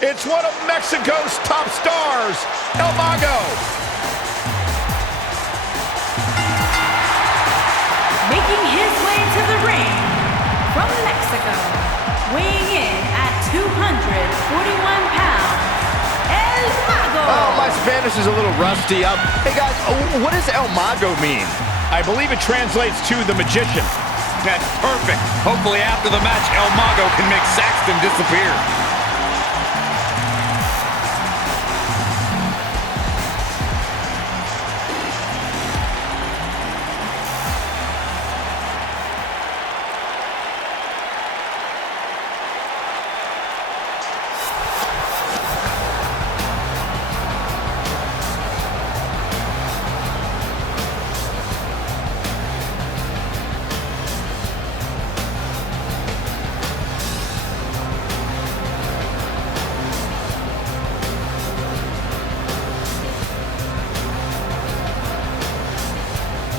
It's one of Mexico's top stars, El Mago. Making his way to the ring from Mexico, weighing in at 241 pounds, El Mago. Oh, my Spanish is a little rusty. Hey guys, what does El Mago mean? I believe it translates to the magician. That's perfect. Hopefully after the match, El Mago can make Saxton disappear.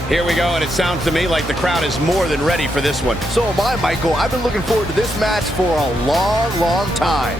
Here we go, and it sounds to me like the crowd is more than ready for this one. So am I, Michael. I've been looking forward to this match for a long, long time.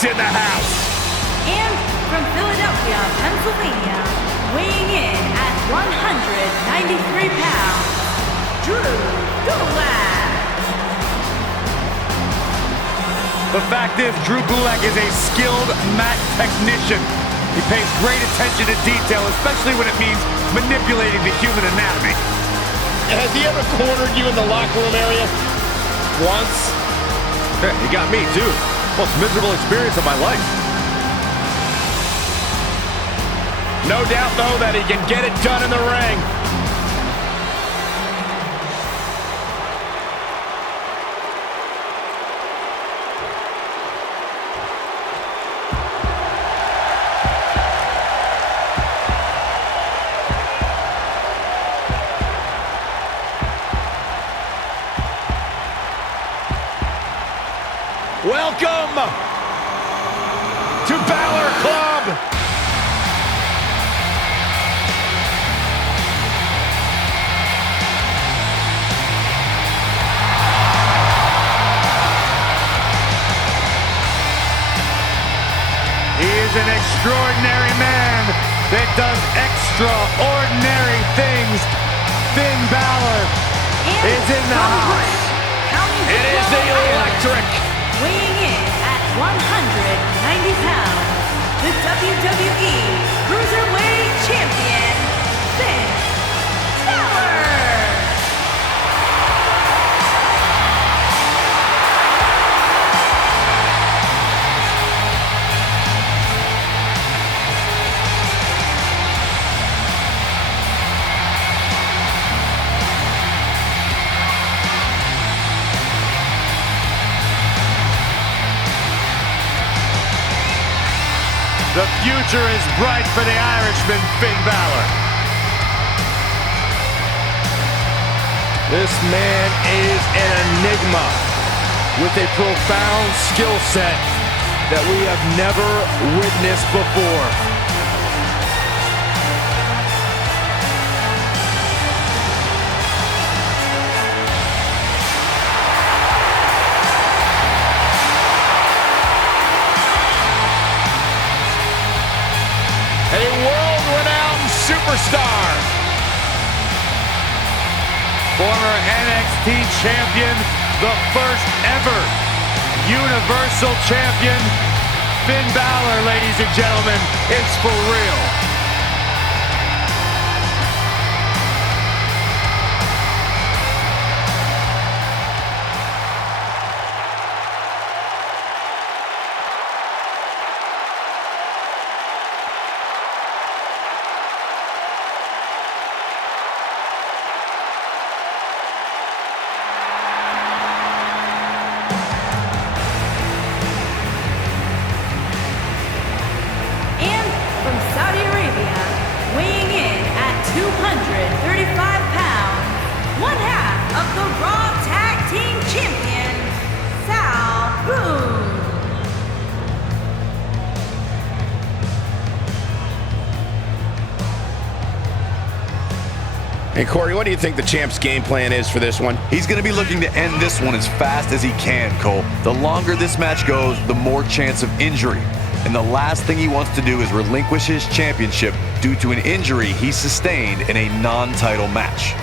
In the house. And from Philadelphia, Pennsylvania, weighing in at 193 pounds, Drew Gulak. The fact is, Drew Gulak is a skilled mat technician. He pays great attention to detail, especially when it means manipulating the human anatomy. Has he ever cornered you in the locker room area? Once? Yeah, he got me too. Most miserable experience of my life. No doubt, though, that he can get it done in the ring. Welcome to Balor Club. He is an extraordinary man that does extraordinary things. Finn Balor is in the house. It is the electric. Weighing in at 190 pounds, the WWE Cruiserweight Champion, Finn Balor. The future is bright for the Irishman, Finn Balor. This man is an enigma with a profound skill set that we have never witnessed before. A world-renowned superstar. Former NXT champion, the first ever Universal Champion, Finn Balor, ladies and gentlemen, is for real. Hey, Corey, what do you think the champ's game plan is for this one? He's going to be looking to end this one as fast as he can, Cole. The longer this match goes, the more chance of injury. And the last thing he wants to do is relinquish his championship due to an injury he sustained in a non-title match.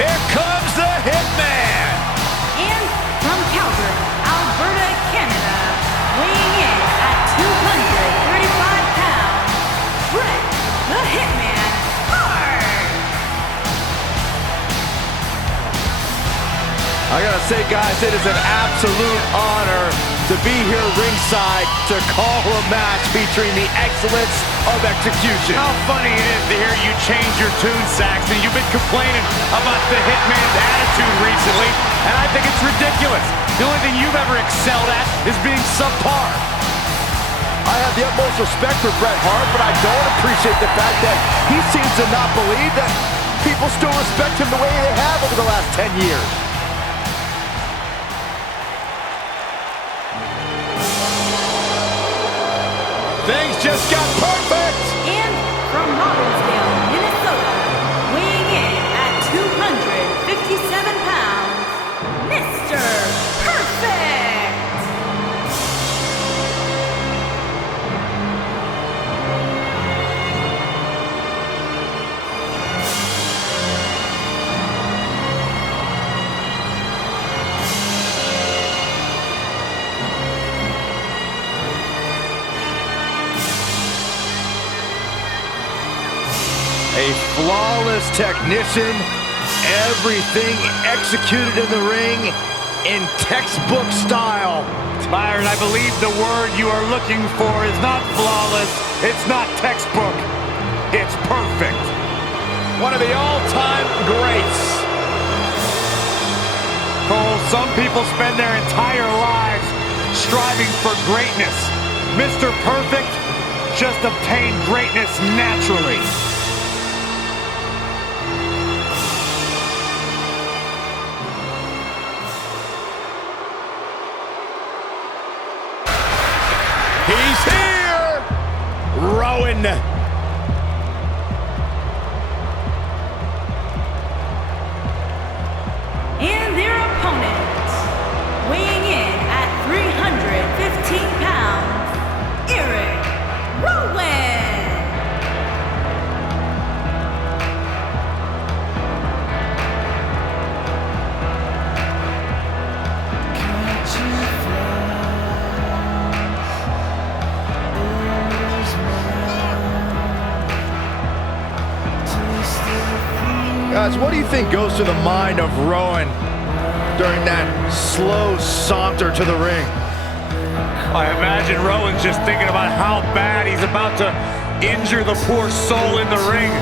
Here comes the Hitman! And from Calgary, Alberta, Canada, weighing in at 235 pounds, Bret the Hitman Hart. I gotta say, guys, it is an absolute honor to be here ringside to call a match featuring the excellence of execution. How funny it is to hear you change your tune, Saxton. You've been complaining about the Hitman's attitude recently, and I think it's ridiculous. The only thing you've ever excelled at is being subpar. I have the utmost respect for Bret Hart, but I don't appreciate the fact that he seems to not believe that people still respect him the way they have over the last 10 years. Things just got perfect! And from Robbinsdale, Minnesota, weighing in at 257 pounds, Mr. Perfect! A flawless technician, everything executed in the ring in textbook style. Byron, I believe the word you are looking for is not flawless, it's not textbook, it's perfect. One of the all-time greats. Cole, some people spend their entire lives striving for greatness. Mr. Perfect just obtained greatness naturally. He's here! Rowan. And their opponent, weighing in at 315 pounds, Eric Rowan. Guys, what do you think goes through the mind of Rowan during that slow saunter to the ring? I imagine Rowan's just thinking about how bad he's about to injure the poor soul in the ring.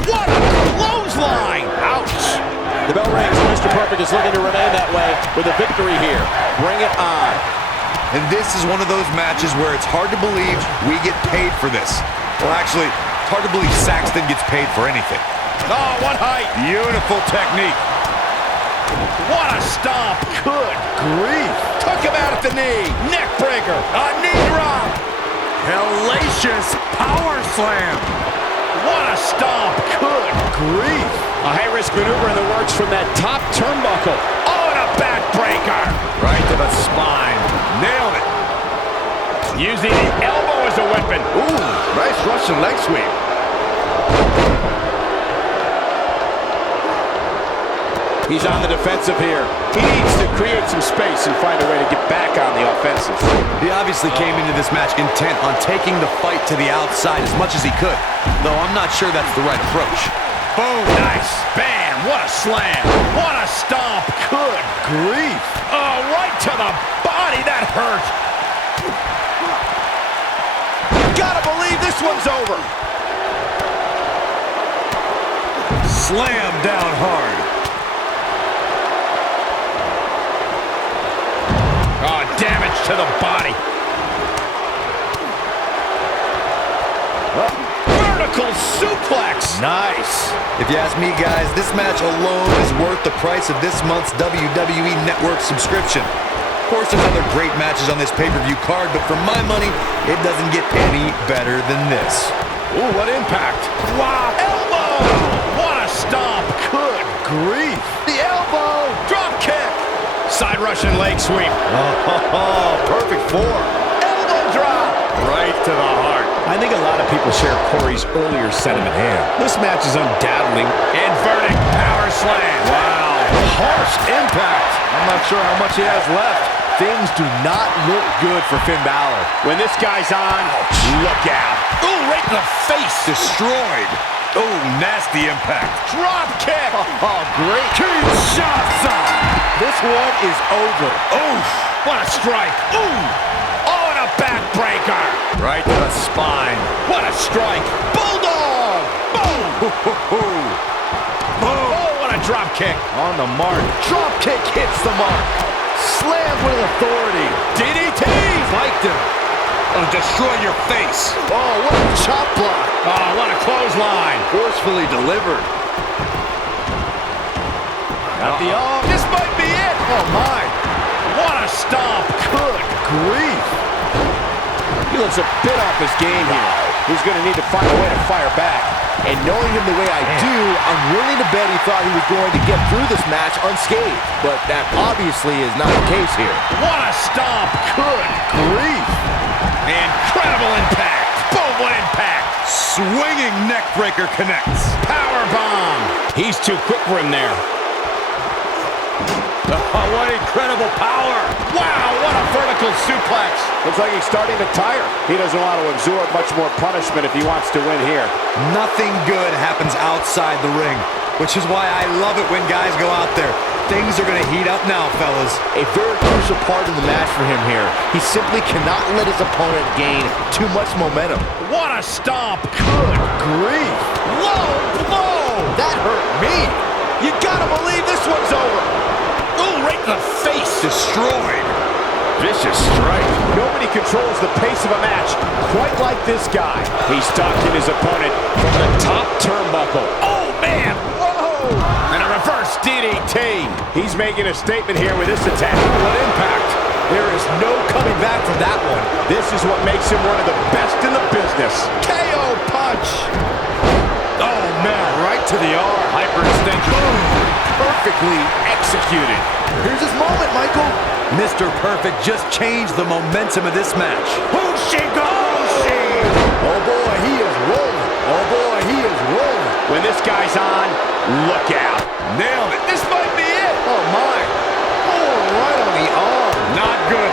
What a clothesline! Ouch! The bell rings, and Mr. Perfect is looking to remain that way with a victory here. Bring it on. And this is one of those matches where it's hard to believe we get paid for this. Well, actually, it's hard to believe Saxton gets paid for anything. Oh, what height! Beautiful technique. What a stomp! Good grief. Took him out at the knee. Neck breaker. A knee drop. Hellacious power slam. What a stomp. Good grief. A high-risk maneuver in the works from that top turnbuckle. Oh, and a backbreaker. Right to the spine. Nailed it. Using the elbow as a weapon. Ooh, nice Russian leg sweep. He's on the defensive here. He needs to create some space and find a way to get back on the offensive. He obviously came into this match intent on taking the fight to the outside as much as he could, though I'm not sure that's the right approach. Boom, nice. Bam, what a slam. What a stomp. Good grief. Oh, right to the body. That hurt. You gotta believe this one's over. Slam down hard. Oh, damage to the body. Vertical suplex. Nice. If you ask me, guys, this match alone is worth the price of this month's WWE Network subscription. Of course, there's other great matches on this pay-per-view card, but for my money, it doesn't get any better than this. Ooh, what impact. Wow, elbow. What a stomp. Good grief. The elbow. Drop kick. Side Russian leg sweep. Oh, perfect form. Elbow drop. Right to the heart. I think a lot of people share Corey's earlier sentiment here. This match is undoubtedly inverted power slam. Wow, harsh impact. I'm not sure how much he has left. Things do not look good for Finn Balor. When this guy's on, look out. Ooh, right in the face. Destroyed. Oh, nasty impact. Drop kick. Oh, great. Kinshasa. This one is over. Oof. What a strike. Ooh. Oh, and a backbreaker. Right to the spine. What a strike. Bulldog. Boom. Boom. Oh, what a drop kick. On the mark. Drop kick hits the mark. Slam with authority. DDT. Spiked him. It'll destroy your face. Oh, what a chop block. Oh, what a clothesline. Forcefully delivered. Got the arm. This might be it. Oh, my. What a stomp. Good grief. He looks a bit off his game here. He's going to need to find a way to fire back. And knowing him the way I do, I'm willing to bet he thought he was going to get through this match unscathed. But that obviously is not the case here. What a stomp. Good grief. Incredible impact. Boom, what impact. Swinging neck breaker connects. Power bomb. He's too quick for him there. Oh, what incredible power. Wow, what a vertical suplex. Looks like he's starting to tire. He doesn't want to absorb much more punishment if he wants to win here. Nothing good happens outside the ring, which is why I love it when guys go out there. Things are going to heat up now, fellas. A very crucial part of the match for him here. He simply cannot let his opponent gain too much momentum. What a stomp. Good grief. Low blow. That hurt me. You gotta believe this one's over. Ooh, right in the face. Destroyed. Vicious strike. Nobody controls the pace of a match quite like this guy. He's stalking his opponent from the top turnbuckle. Oh, man. Whoa. And a reverse DDT. He's making a statement here with this attack. What impact. There is no coming back from that one. This is what makes him one of the best in the business. KO punch. Oh, man, right to the arm. Hyperextension. Boom. Perfectly executed. Here's his moment, Michael. Mr. Perfect just changed the momentum of this match. Who's she goes? Oh, boy, he is rolling. Oh, boy, he is rolling. When this guy's on, look out. Nailed it. This might be it. Oh, my. Oh, right on the arm. Not good.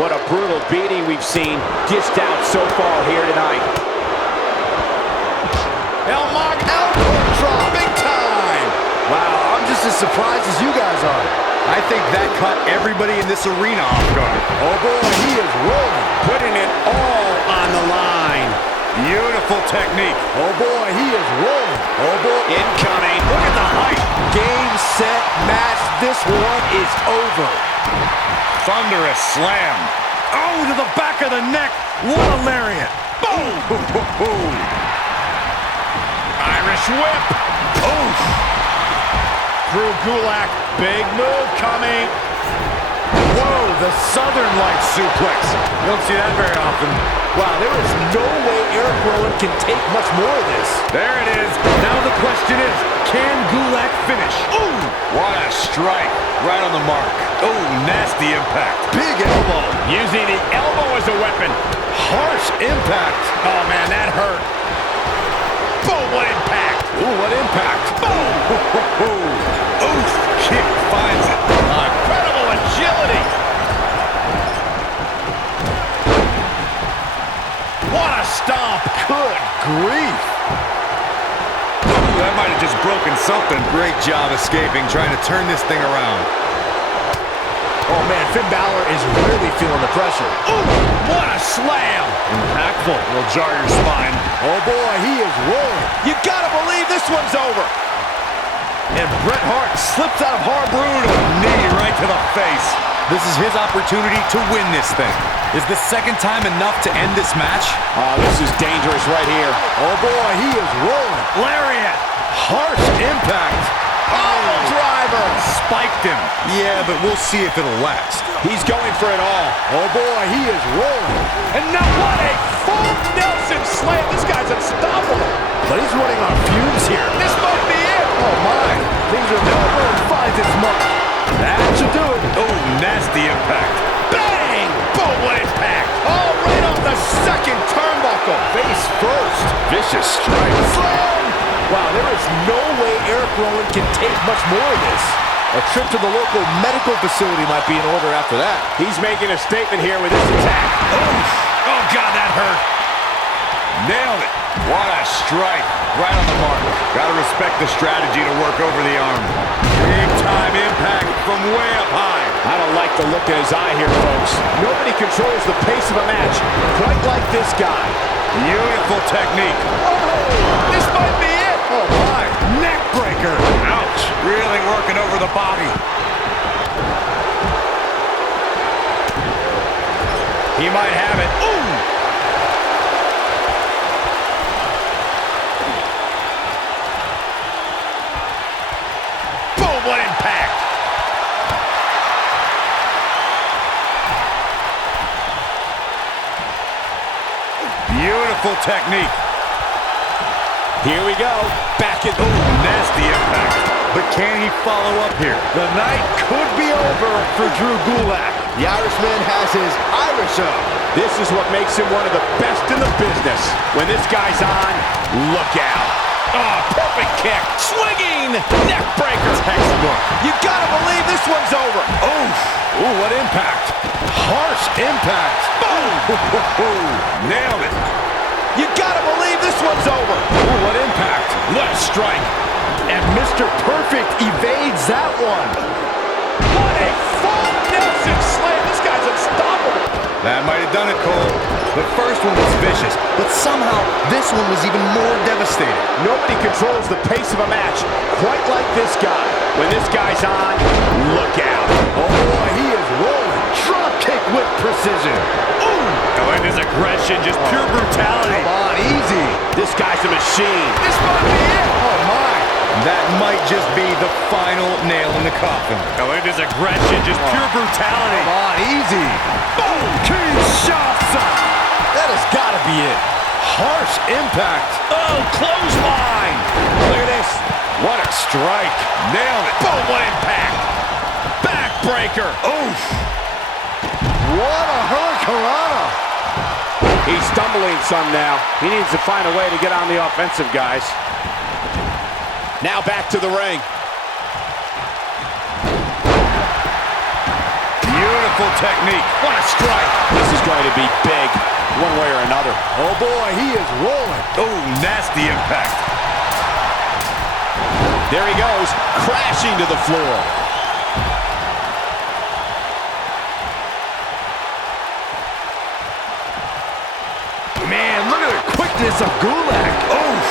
What a brutal beating we've seen dished out so far here tonight. Elmar elbow drop. Big time. Wow, I'm just as surprised as you guys are. I think that caught everybody in this arena off guard. Oh, boy, he is rolling. Putting it all on the line. Beautiful technique. Oh, boy, he is rolling. Oh, boy. Incoming. Look at the height. Game, set, match. This one is over. Thunderous slam. Oh, to the back of the neck. What a lariat. Boom. Irish whip. Oof. Drew Gulak. Big move coming. Whoa, the Southern Light suplex. You don't see that very often. Wow, there is no way Eric Rowan can take much more of this. There it is. Now the question is, can Gulak finish? Ooh, what a strike. Right on the mark. Oh, nasty impact. Big elbow. Using the elbow as a weapon. Harsh impact. Oh, man, that hurt. Boom, what impact. Ooh, what impact. Boom. Oof, kick finds it. Incredible agility. What a stomp. Good grief. Ooh, that might have just broken something. Great job escaping, trying to turn this thing around. Oh, man, Finn Balor is really feeling the pressure. Ooh, what a slam. Impactful. Will jar your spine. Oh, boy, he is rolling. You gotta believe this one's over. And Bret Hart slips out of harm. Brutal knee right to the face. This is his opportunity to win this thing. Is the second time enough to end this match? Oh, this is dangerous right here. Oh, boy, he is rolling. Lariat. Harsh impact. Oh, driver. Spiked him. Yeah, but we'll see if it'll last. He's going for it all. Oh, boy, he is rolling. And now what a full Nelson slam. This guy's unstoppable. But he's running on fumes here. This might be it. Oh, my. Things are over and finds its mark. That should do it. Oh, nasty impact. Bang! Boom, what impact. Oh, right off the second turnbuckle. Face first. Vicious strike. Slam. Wow, there is no way Eric Rowan can take much more of this. A trip to the local medical facility might be in order after that. He's making a statement here with this attack. Oh, God, that hurt. Nailed it. What a strike. Right on the mark. Gotta respect the strategy to work over the arm. Big time impact from way up high. I don't like the look in his eye here, folks. Nobody controls the pace of a match quite like this guy. Beautiful technique. Oh, this might be it. Oh my. Neck breaker. Ouch. Really working over the body. He might have it. Ooh. Boom, what impact. Beautiful technique. Here we go. Back in. Ooh, nasty impact. But can he follow up here? The night could be over for Drew Gulak. The Irishman has his Irish up. This is what makes him one of the best in the business. When this guy's on, look out. Oh, perfect kick. Swinging. Neck breaker. Textbook. You gotta believe this one's over. Oof. Ooh, what impact. Harsh impact. Boom. Nailed it. You gotta believe this one's over. Ooh, what impact. What a strike. And Mr. Perfect evades that one. What a full Nelson slam. This guy's unstoppable. That might have done it, Cole. The first one was vicious, but somehow this one was even more devastating. Nobody controls the pace of a match quite like this guy. When this guy's on, look out. Oh, boy, he is rolling. Drop kick with precision. Ooh. Oh, and his aggression, just pure brutality. Come on, easy. This guy's a machine. This might be it. Oh, my. That might just be the final nail in the coffin. Oh, and his aggression, just pure brutality. Come on, easy. Boom. Kinshasa. That has got to be it. Harsh impact. Oh, clothesline. Look at this. What a strike. Nailed it. Boom, what impact. Backbreaker. Oof. What a hurricanrana. He's stumbling some now. He needs to find a way to get on the offensive, guys. Now back to the ring. Beautiful technique. What a strike. This is going to be big, one way or another. Oh, boy, he is rolling. Oh, nasty impact. There he goes, crashing to the floor. Man, look at the quickness of Gulak. Oof.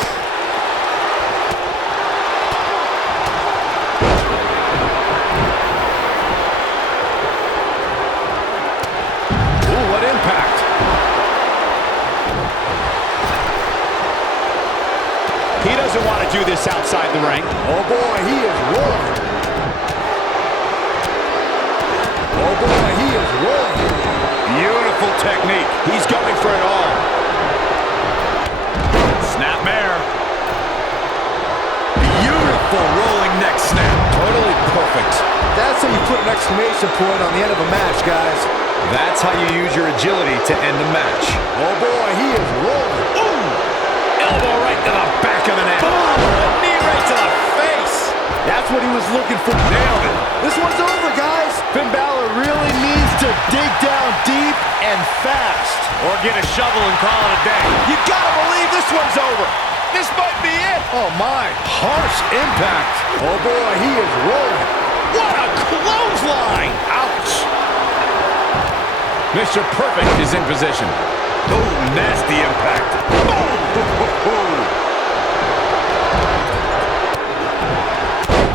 Ooh, what impact. He doesn't want to do this outside the ring. Oh, boy, he is rolling. Oh boy, he is rolling. Beautiful technique. He's going for it all. Snapmare. Beautiful rolling neck snap. Totally perfect. That's how you put an exclamation point on the end of a match, guys. That's how you use your agility to end the match. Oh boy, he is rolling. Ooh! Elbow right to the back of the neck. Boom! Knee right to the face. That's what he was looking for. Nailed it. This one's over, guys. Finn Balor really needs to dig down deep and fast. Or get a shovel and call it a day. You gotta believe this one's over. This might be it. Oh my, harsh impact. Oh boy, he is rolling. What a clothesline. Ouch. Mr. Perfect is in position. Oh, nasty impact.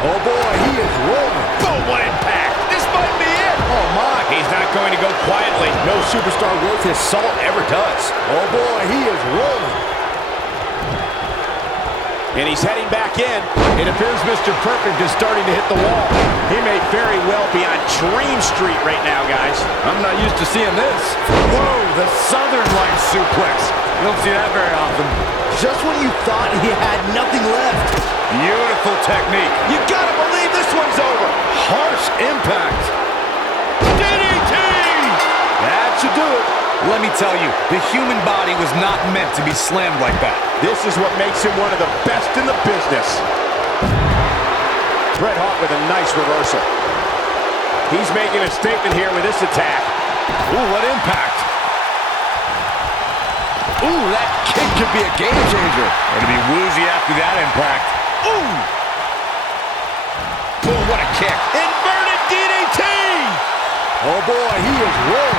Oh boy, he is rolling. Boom, what impact. This might be it. Oh my. He's not going to go quietly. No superstar worth his salt ever does. Oh boy, he is rolling. And he's heading back in. It appears Mr. Perfect is starting to hit the wall. He may very well be on Dream Street right now, guys. I'm not used to seeing this. Whoa, the Southern Light suplex. You don't see that very often. Just when you thought he had nothing left. Beautiful technique. You gotta believe this one's over. Harsh impact. DDT! That should do it. Let me tell you, the human body was not meant to be slammed like that. This is what makes him one of the best in the business. Bret Hart with a nice reversal. He's making a statement here with this attack. Ooh, what impact. Ooh, that kick could be a game changer. It'll be woozy after that impact. Ooh! Boom, what a kick. Inverted DDT! Oh boy, he is rolling.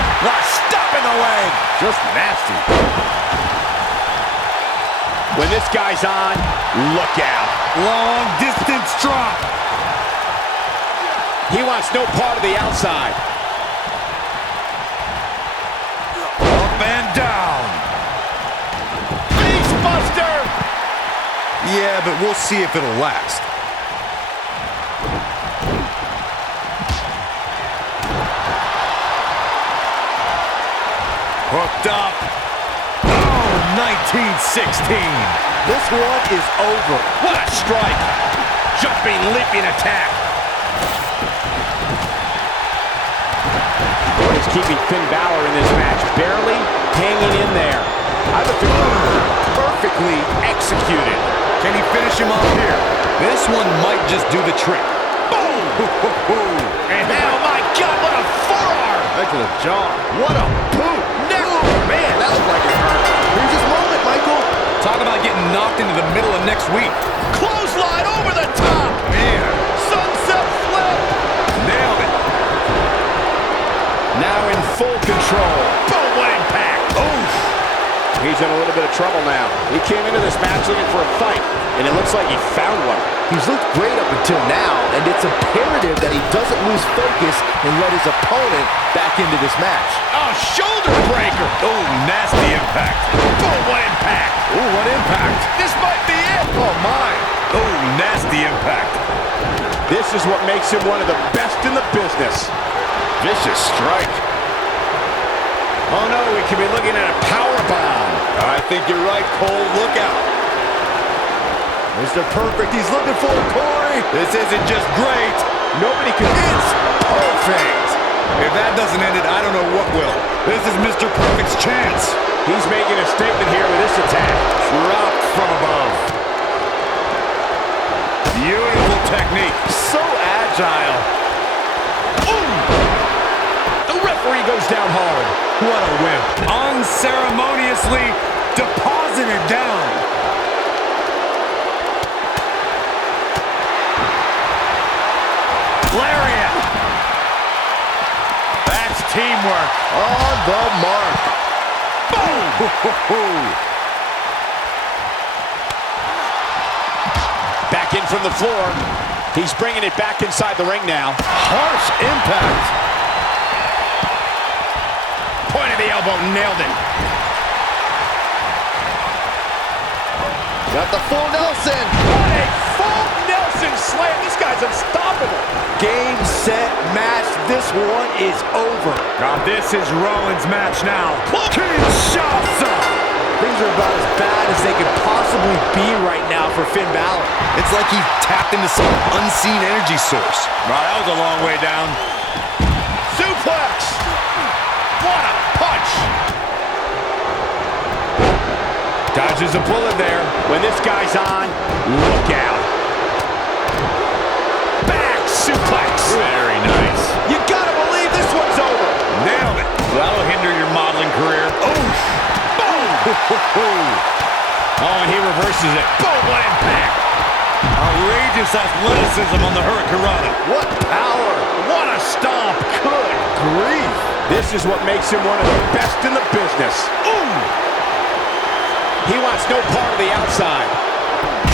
Stop in the leg. Just nasty. When this guy's on, look out. Long distance drop. He wants no part of the outside. Up and down. Beast Buster! Yeah, but we'll see if it'll last. Hooked up. Oh, 1916. This one is over. What a strike! Jumping, leaping attack. What is keeping Finn Balor in this match? Barely hanging in there. I have a feeling perfectly executed. Can he finish him off here? This one might just do the trick. Boom! And oh my God, what a forearm! Right to the jaw. What a boot! Man, that looked like it hurt. Here's his moment, Michael. Talk about getting knocked into the middle of next week. Clothesline over the top! Man, Sunset flip! nailed it. Now in full control. Boom, what impact! Oof! He's in a little bit of trouble now. He came into this match looking for a fight, and it looks like he found one. He's looked great up until now, and it's imperative that he doesn't lose focus and let his opponent back into this match. A shoulder breaker! Oh, nasty impact. Boom, what impact! Ooh, what impact. This might be it! Oh, my. Oh, nasty impact. This is what makes him one of the best in the business. Vicious strike. Oh no, we could be looking at a power bomb. I think you're right, Cole. Look out. Mr. Perfect, he's looking for it, Corey. This isn't just great. Nobody can. It's perfect. If that doesn't end it, I don't know what will. This is Mr. Perfect's chance. He's making a statement here with this attack. Dropped from above. Beautiful technique. So agile. Ooh! The referee goes down hard. What a win. Unceremoniously deposited down. Lariat! That's teamwork. On the mark. Boom! Back in from the floor. He's bringing it back inside the ring now. Harsh impact. Point of the elbow, nailed it. Got the full Nelson. What a full Nelson Crushing slam. This guy's unstoppable. Game, set, match. This one is over. Now this is Rowan's match now. Kinshasa! Things are about as bad as they could possibly be right now for Finn Balor. It's like he tapped into some unseen energy source. Wow, that was a long way down. Suplex! What a punch! Dodges a bullet there. When this guy's on, look out. Back suplex! Very nice. You gotta believe this one's over! Nailed it. That'll hinder your modeling career. Oof! Boom! Oh, and he reverses it. Boom! What impact! Outrageous athleticism on the Hurricanrana. What power! What a stomp! Good grief! This is what makes him one of the best in the business. Ooh! He wants no part of the outside.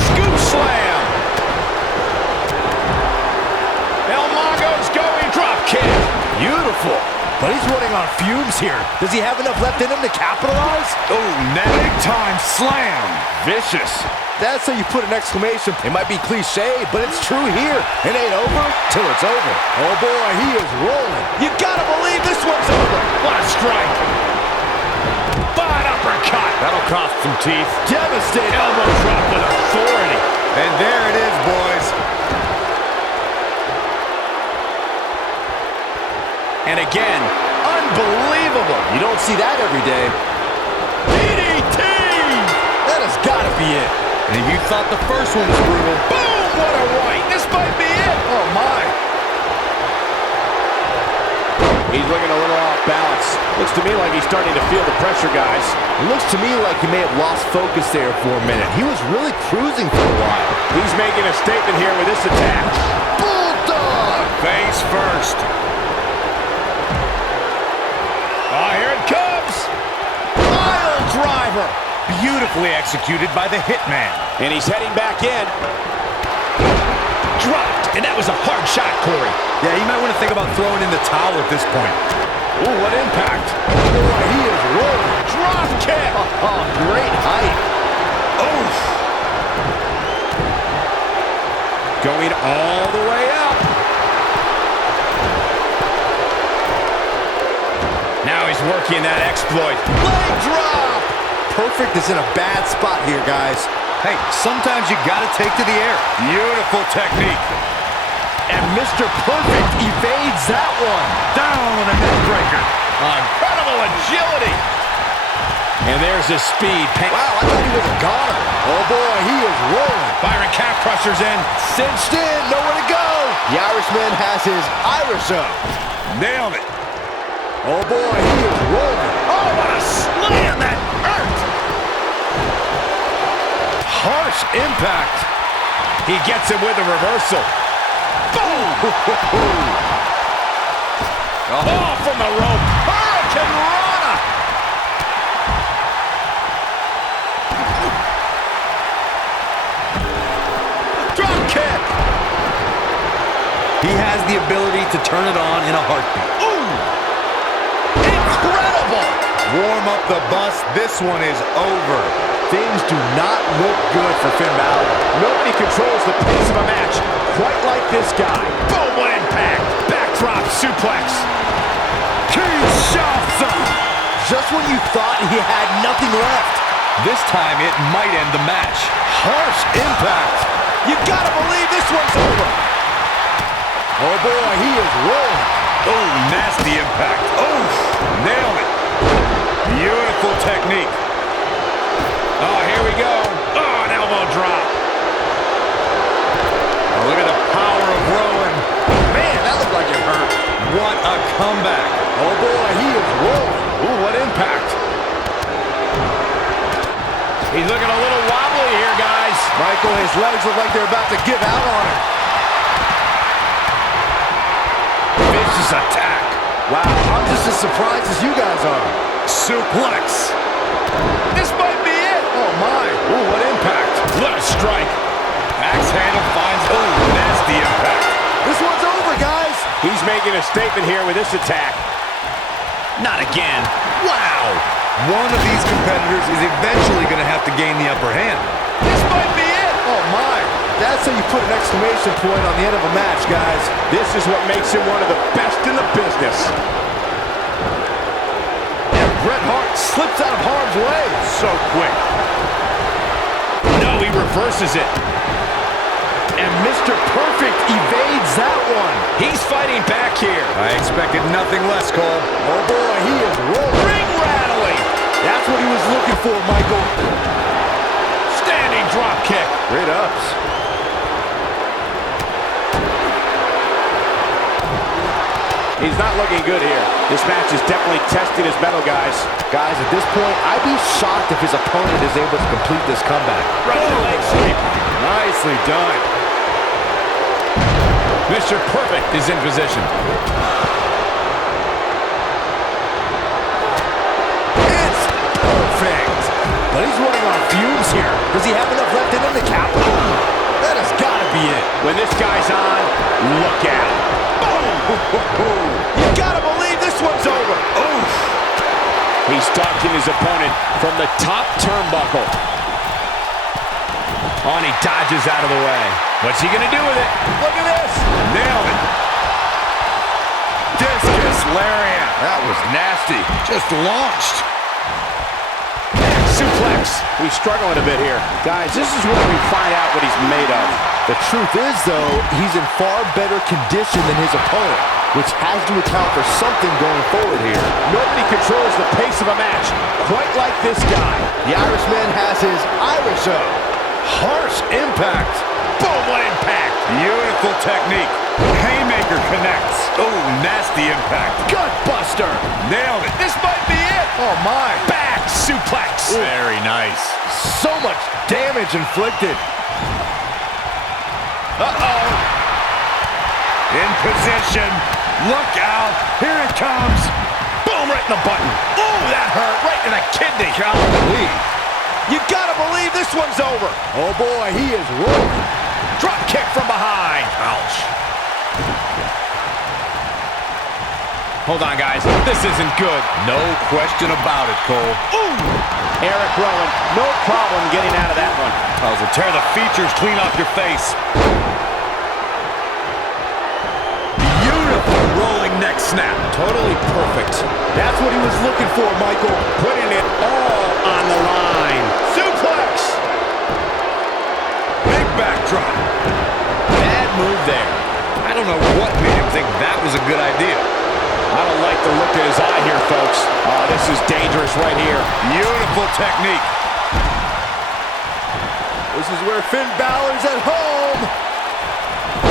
Scoop slam! El Mago's going drop kick! Beautiful. But he's running on fumes here. Does he have enough left in him to capitalize? Oh, big time slam! Vicious. That's how you put an exclamation. It might be cliche, but it's true here. It ain't over till it's over. Oh boy, he is rolling. You gotta believe this one's over! What a strike! Fine uppercut! That'll cost some teeth. Devastating elbow drop with authority! And there it is, boys. And again, unbelievable! You don't see that every day. DDT! That has got to be it. And if you thought the first one was brutal, Boom! What a right! This might be it! Oh my! He's looking a little off balance. Looks to me like he's starting to feel the pressure, guys. It looks to me like he may have lost focus there for a minute. He was really cruising for a while. He's making a statement here with this attack. Bulldog! Face first. Oh, here it comes! Pile driver! Beautifully executed by the Hitman. And he's heading back in. Dropped! And that was a hard shot, Corey. yeah, you might want to think about throwing in the towel at this point. Ooh, what impact! Boy, he is rolling. Drop kick! Oh, great height. Oof! Going all the way up. Now he's working that exploit. Leg drop! Perfect is in a bad spot here, guys. Hey, sometimes you gotta take to the air. Beautiful technique. And Mr. Perfect evades that one. Down a neck breaker. Incredible agility. And there's his speed. Wow, I thought he was a goner. Oh boy, he is rolling. Byron calf crushers in. Cinched in, nowhere to go. The Irishman has his Irish up. Nailed it. Oh boy, he is rolling. Oh, what a slam that hurt. Harsh impact. He gets him with a reversal. Boom! Oh, from the rope. Hurricanrana! Drop kick! He has the ability to turn it on in a heartbeat. Ooh! Incredible! Warm up the bus. This one is over. Things do not look good for Finn Balor. Nobody controls the pace of a match quite like this guy. Boom, what impact! Backdrop suplex! Kinshasa! Just when you thought he had nothing left. This time it might end the match. Harsh impact! You gotta believe this one's over! Oh boy, he is rolling. Oh, nasty impact. Oh, nailed it. Beautiful technique. Oh, here we go. Oh, an elbow drop. Oh, look at the power of Rowan. Man, that looked like it hurt. What a comeback. Oh boy, he is rolling. Ooh, what impact. He's looking a little wobbly here, guys. Michael, his legs look like they're about to give out on him. Vicious attack. Wow, I'm just as surprised as you guys are. Suplex. This might be it. Oh, my. Ooh, what impact. What a strike. Axe handle finds. Oh, nasty impact. This one's over, guys. He's making a statement here with this attack. Not again. Wow. One of these competitors is eventually going to have to gain the upper hand. This might be it. Oh, my. That's how you put an exclamation point on the end of a match, guys. This is what makes him one of the best in the business. And Bret Hart slips out of harm's way. So quick. No, he reverses it. And Mr. Perfect evades that one. He's fighting back here. I expected nothing less, Cole. Oh boy, he is rolling. Ring rattling. That's what he was looking for, Michael. Standing drop kick. Great ups. He's not looking good here. This match is definitely testing his mettle, guys. Guys, at this point, I'd be shocked if his opponent is able to complete this comeback. Russian leg sweep. Nicely done. Mr. Perfect is in position. It's perfect. But he's running on fumes here. Does he have enough left in him to cap? That has got to be it. When this guy's on, look out. You got to believe this one's over. Oof. He's stalking his opponent from the top turnbuckle. Oh, and he dodges out of the way. What's he going to do with it? Look at this. Nailed it. Discus lariat. That was nasty. Just launched. Suplex. He's struggling a bit here. Guys, this is where we find out what he's made of. The truth is, though, he's in far better condition than his opponent, which has to account for something going forward here. Nobody controls the pace of a match quite like this guy. The Irishman has his Irish-o. Harsh impact. Boom, what impact. Beautiful technique. Haymaker connects. Oh, nasty impact. Gutbuster. Nailed it. This might be it. Oh, my. Back suplex. Very nice. So much damage inflicted. Uh-oh. In position. Look out. Here it comes. Boom, right in the button. Ooh, that hurt. Right in the kidney. Golly. You gotta believe this one's over. Oh boy, he is rolling. Drop kick from behind. Ouch. Hold on, guys. This isn't good. No question about it, Cole. Ooh. Eric Rowan, no problem getting out of that one. Will tear the features clean off your face. Beautiful rolling neck snap. Totally perfect. That's what he was looking for, Michael. Putting it all on the line. Suplex. Big backdrop. Bad move there. I don't know what made him think that was a good idea. I don't like the look in his eye here, folks. This is dangerous right here. Beautiful technique. This is where Finn Balor's at home.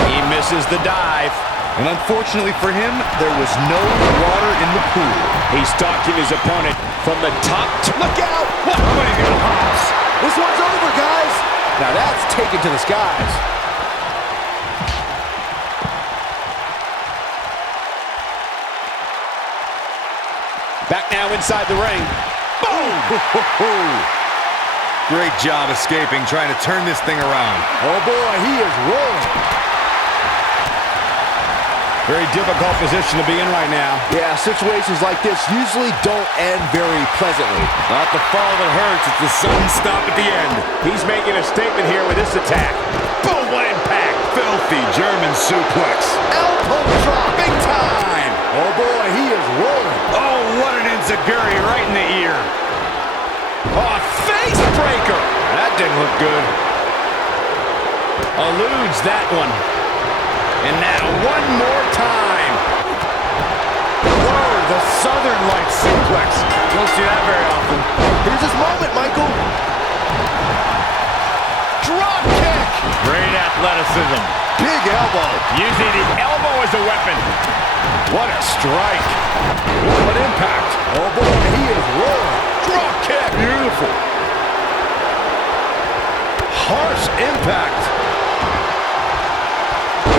He misses the dive. And unfortunately for him, there was no water in the pool. He's stalking his opponent from the top. Look out! What? Somebody's gonna hops. This one's over, guys. Now that's taken to the skies. Back now inside the ring. Boom! Great job escaping, trying to turn this thing around. Oh boy, he is rolling. Very difficult position to be in right now. Yeah, situations like this usually don't end very pleasantly. Not the fall that hurts, it's the sudden stop at the end. He's making a statement here with this attack. Boom, what impact. Filthy German suplex. Elbow drop. Big time. Oh boy, he is rolling. Oh, what an enziguri right in the ear. Oh, face breaker. That didn't look good. Eludes that one. And now one more time. Whoa, the Southern Light suplex. Don't see that very often. Here's his moment, Michael. Drop kick. Great athleticism. Big elbow. Using the elbow as a weapon. What a strike. What impact. Oh boy, he is rolling. Drop kick. Beautiful. Harsh impact.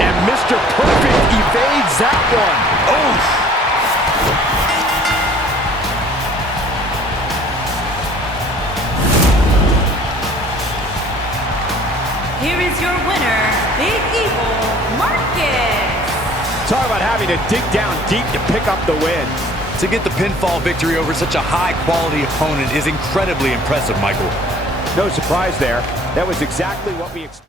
And Mr. Perfect evades that one. Oof. Here is your winner, Big Evil Marcus. Talk about having to dig down deep to pick up the win. To get the pinfall victory over such a high-quality opponent is incredibly impressive, Michael. No surprise there. That was exactly what we expected.